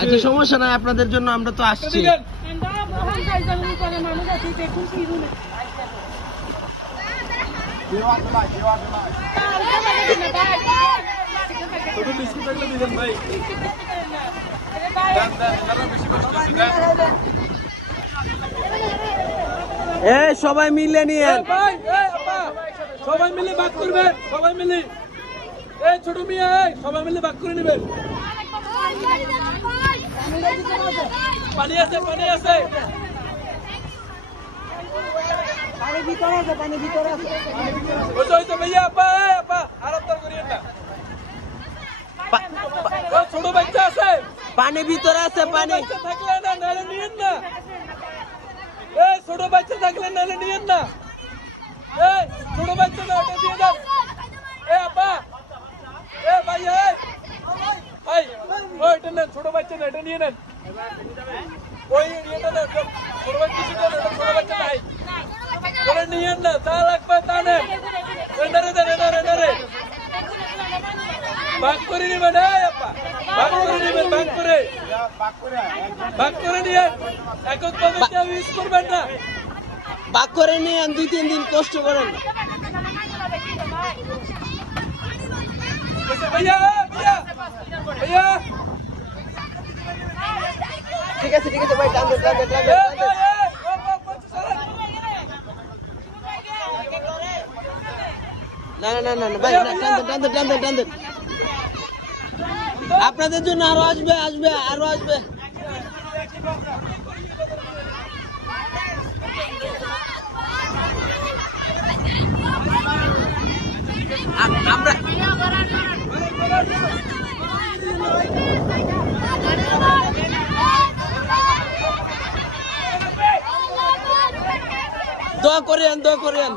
আচ্ছা সমস্যা নাই, আপনাদের জন্য আমরা তো আসছি। সবাই মিলে নিয়ে সবাই মিলে ভাগ করবেন, সবাই মিলে ছোট মিয়া সবাই মিলে ভাগ করে নেবেন। পানি আছে, পানি আছে, পানি ভিতরে আছে, পানি ভিতরে আছে। ভাইয়া আপা আপা আর আপনার করিয়েন না। ছোট বাচ্চা আছে, পানি ভিতরে আছে, পানি থাকলে না নাহলে নিয়েন না। ছোট বাচ্চা থাকলে নাহলে নিয়েন না। ছোট বাচ্চা না ওটা দিয়ে দেন। আপা ভাইয়া ওইটা নেন, ছোট বাচ্চা না এটা নিয়ে নেন। ওই ইয়েটা নেন, ছোট বাচ্চা ছোট বাচ্চা নাই ওটা নিয়েন না। তা লাগবে তা নেন, এনারে দেন, এনারে ভাগ করে নেবেন। আপা ভাগ করে নেবেন, ভাগ করে নিয়ে এককভাবে কেউ ইউজ করবেন না। ভাগ করে নিয়ে 2-3 দিন কষ্ট করেন। ভাইয়া ভাইয়া ভাইয়া ঠিক আছে ভাই, টান দেন। না ভাই, টান দেন। আপনাদের জন্য আরো আসবে। আমরা দোয়া করেন।